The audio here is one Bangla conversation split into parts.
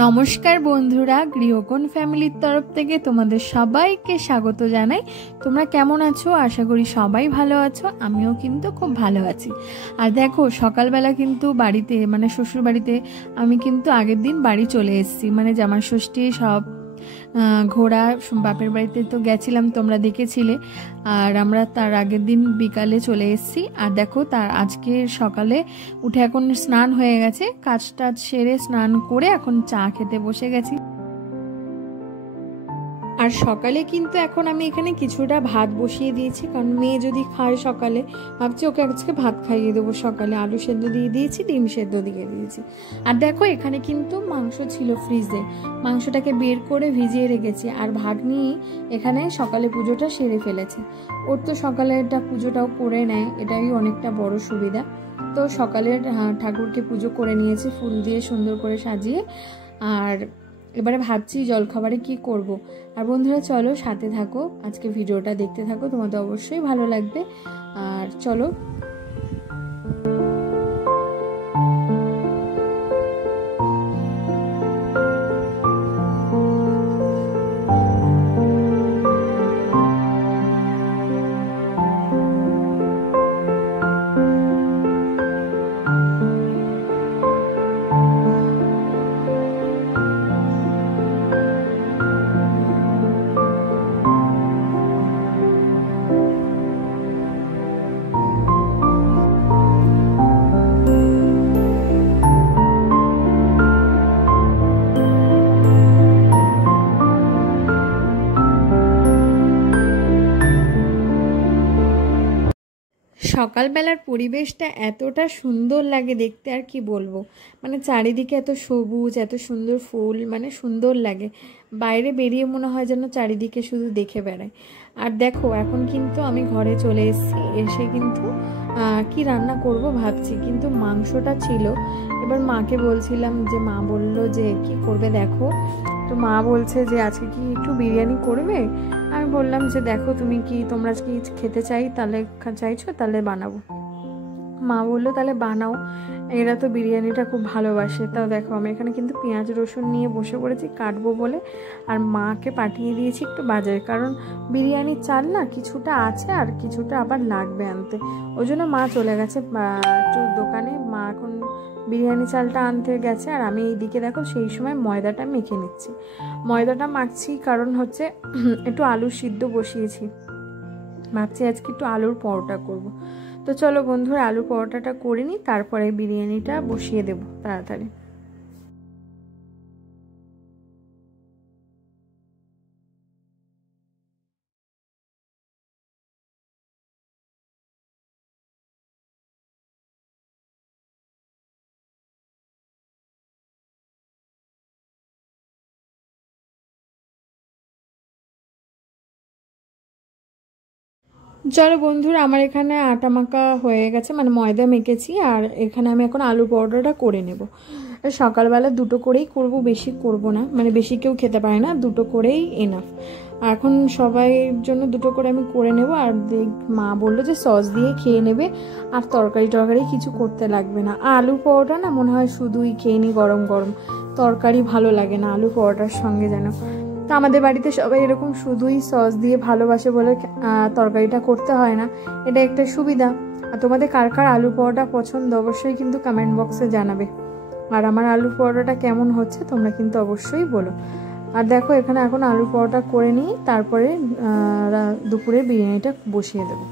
নমস্কার বন্ধুরা, গৃহকোণ ফ্যামিলির তরফ থেকে তোমাদের সবাইকে স্বাগত জানাই। তোমরা কেমন আছো? আশা করি সবাই ভালো আছো। আমিও কিন্তু খুব ভালো আছি। আর দেখো, সকালবেলা কিন্তু বাড়িতে মানে শ্বশুর বাড়িতে আমি কিন্তু আগের দিন বাড়ি চলে এসেছি, মানে জামাই ষষ্ঠী সব ঘোরা বাপের বাড়িতে তো গেছিলাম, তোমরা দেখেছিলে। আর আমরা তার আগের দিন বিকালে চলে এসেছি। আর দেখো, তার আজকে সকালে উঠে এখন স্নান হয়ে গেছে, কাজ টাজ সেরে স্নান করে এখন চা খেতে বসে গেছি। আর সকালে কিন্তু এখন আমি এখানে কিছুটা ভাত বসিয়ে দিয়েছি, কারণ মেয়ে যদি খায় সকালে, ভাবছি ওকে আজকে ভাত খাইয়ে দেবো। সকালে আলু সেদ্ধ দিয়ে দিয়েছি, ডিম সেদ্ধ দিয়ে দিয়েছি। আর দেখো, এখানে কিন্তু মাংস ছিল ফ্রিজে, মাংসটাকে বের করে ভিজিয়ে রেখেছি। আর ভাগ্নি এখানে সকালে পুজোটা সেরে ফেলেছে। ওর তো সকালে একটা পুজোটাও করে নেয়, এটাই অনেকটা বড় সুবিধা। তো সকালে ঠাকুরকে পুজো করে নিয়েছি ফুল দিয়ে সুন্দর করে সাজিয়ে। আর এবারে ভাবছি জলখাবারে কি করব। আর বন্ধুরা চলো সাথে থাকো, আজকে ভিডিওটা দেখতে থাকো, তোমাদের অবশ্যই ভালো লাগবে। আর চলো। সকালবেলার পরিবেশটা এতটা সুন্দর লাগে দেখতে, আর কি বলবো। মানে চারিদিকে এত সবুজ, এত সুন্দর ফুল, মানে সুন্দর লাগে। বাইরে বেরিয়ে মনে হয় যেন চারিদিকে শুধু দেখে বেড়ায়। আর দেখো, এখন কিন্তু আমি ঘরে চলে এসেছি। এসে কিন্তু কি রান্না করব ভাবছি, কিন্তু মাংসটা ছিল। এবার মাকে বলছিলাম, যে মা বলল যে কি করবে দেখো। তো মা বলছে যে আজকে কি একটু বিরিয়ানি করবে। আমি বললাম যে দেখো, তোমরা কি খেতে চাইছো তাহলে বানাবো। মা বললো তাহলে বানাও, এরা তো বিরিয়ানিটা খুব ভালোবাসে। তাও দেখো, আমি এখানে কিন্তু পেঁয়াজ রসুন নিয়ে বসে পড়েছি কাটবো বলে। আর মাকে পাঠিয়ে দিয়েছি একটু বাজারে, কারণ বিরিয়ানির চাল না কিছুটা আছে আর কিছুটা আবার লাগবে আনতে। ওই জন্য মা চলে গেছে একটু দোকানে। মা এখন বিরিয়ানি চালটা আনতে গেছে, আর আমি এইদিকে দেখো সেই সময় ময়দাটা মেখে নিচ্ছি। ময়দাটা মাখছি কারণ হচ্ছে একটু আলু সিদ্ধ বসিয়েছি, ভাবছি আজকে একটু আলুর পরোটা করব। তো চলো বন্ধুরা, আলু পরোটাটা করে নিই, তারপরে বিরিয়ানিটা বসিয়ে দেব তাড়াতাড়ি। চলো বন্ধুরা, আমার এখানে আটা মাখা হয়ে গেছে, মানে ময়দা মেখেছি। আর এখানে আমি এখন আলু পরোটাটা করে নেব। সকালবেলা দুটো করেই করব, বেশি করব না, মানে বেশি কেউ খেতে পারে না, দুটো করেই এনাফ। এখন সবাইয়ের জন্য দুটো করে আমি করে নেব। আর মা বললো যে সস দিয়ে খেয়ে নেবে, আর তরকারি কিছু করতে লাগবে না। আর আলু পরোটা না মনে হয় শুধুই খেয়ে নি গরম গরম, তরকারি ভালো লাগে না আলু পরোটার সঙ্গে যেন। তো আমাদের বাড়িতে সবাই এরকম শুধুই সস দিয়ে ভালোবাসে বলে তরকারিটা করতে হয় না, এটা একটা সুবিধা। আর তোমাদের কার কার আলু পরোটা পছন্দ অবশ্যই কিন্তু কমেন্ট বক্সে জানাবে। আর আমার আলু পরোটাটা কেমন হচ্ছে তোমরা কিন্তু অবশ্যই বলো। আর দেখো, এখানে এখন আলু পরোটা করে নিই, তারপরে দুপুরে বিরিয়ানিটা বসিয়ে দেবো।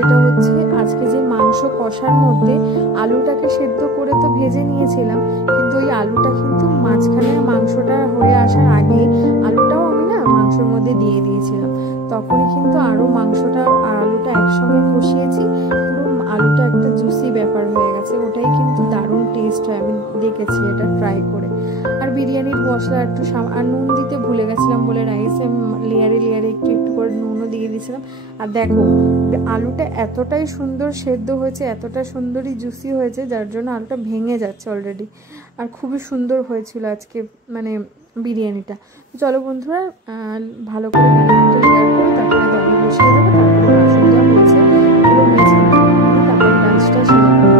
সেটা হচ্ছে আজকে যে মাংস কষার মধ্যে আলুটাকে সেদ্ধ করে তো ভেজে নিয়েছিলাম, কিন্তু ওই আলুটা কিন্তু মাঝখানে মাংসটা হয়ে আসার আগে আলুটাও আমি না মাংসের মধ্যে দিয়ে দিয়েছিলাম। তখনই কিন্তু আরও মাংসটা আর আলুটা একসঙ্গে কষিয়েছি, পুরো আলুটা একটা জুসি ব্যাপার হয়ে গেছে। ওটাই কিন্তু দারুণ টেস্ট হয়, আমি দেখেছি এটা ট্রাই করে। আর বিরিয়ানির মশলা একটু আর নুন দিতে ভুলে গেছিলাম বলে রাইসে লেয়ারে লেয়ারে একটু একটু করে নুনও দিয়ে দিয়েছিলাম। আর দেখো আলুটা এতটাই সুন্দর সেদ্ধ হয়েছে, এতটা সুন্দরই জুসি হয়েছে, যার জন্য আলুটা ভেঙে যাচ্ছে অলরেডি। আর খুবই সুন্দর হয়েছিল আজকে মানে বিরিয়ানিটা। চলো বন্ধুরা, ভালো করে বিরিয়ানিটা লেয়ার করে তারপরে দমে বসিয়ে দেবো, তারপরে বাসন যা হয়েছে পুরো মেঝে তারপর লাঞ্চটা সেরে নেবো।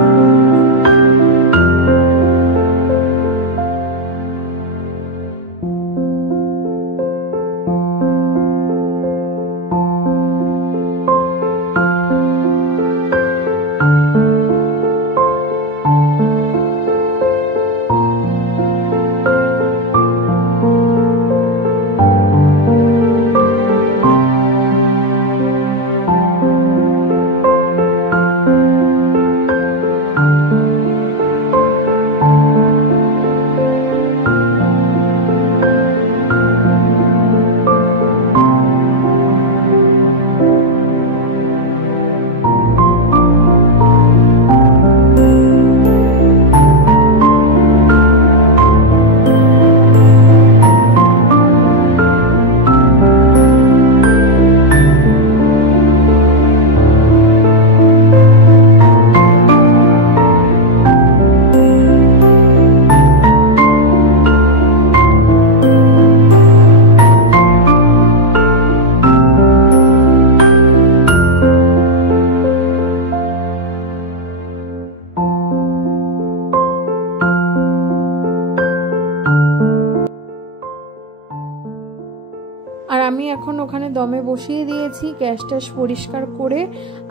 আর আমি এখন ওখানে দমে বসিয়ে দিয়েছি, গ্যাস ট্যাস পরিষ্কার করে।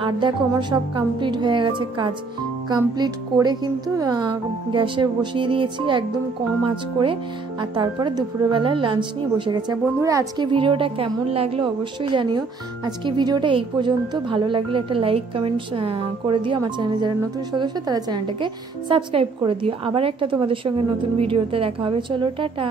আর দেখো আমার সব কমপ্লিট হয়ে গেছে, কাজ কমপ্লিট করে কিন্তু গ্যাসে বসিয়ে দিয়েছি একদম কম আঁচ করে। আর তারপরে দুপুরবেলায় লাঞ্চ নিয়ে বসে গেছে। বন্ধুরা আজকে ভিডিওটা কেমন লাগলো অবশ্যই জানিও। আজকে ভিডিওটা এই পর্যন্ত, ভালো লাগলে একটা লাইক কমেন্ট করে দিও। আমার চ্যানেলে যারা নতুন সদস্য তারা চ্যানেলটাকে সাবস্ক্রাইব করে দিও। আবার একটা তোমাদের সঙ্গে নতুন ভিডিওতে দেখা হবে। চলো টাটা।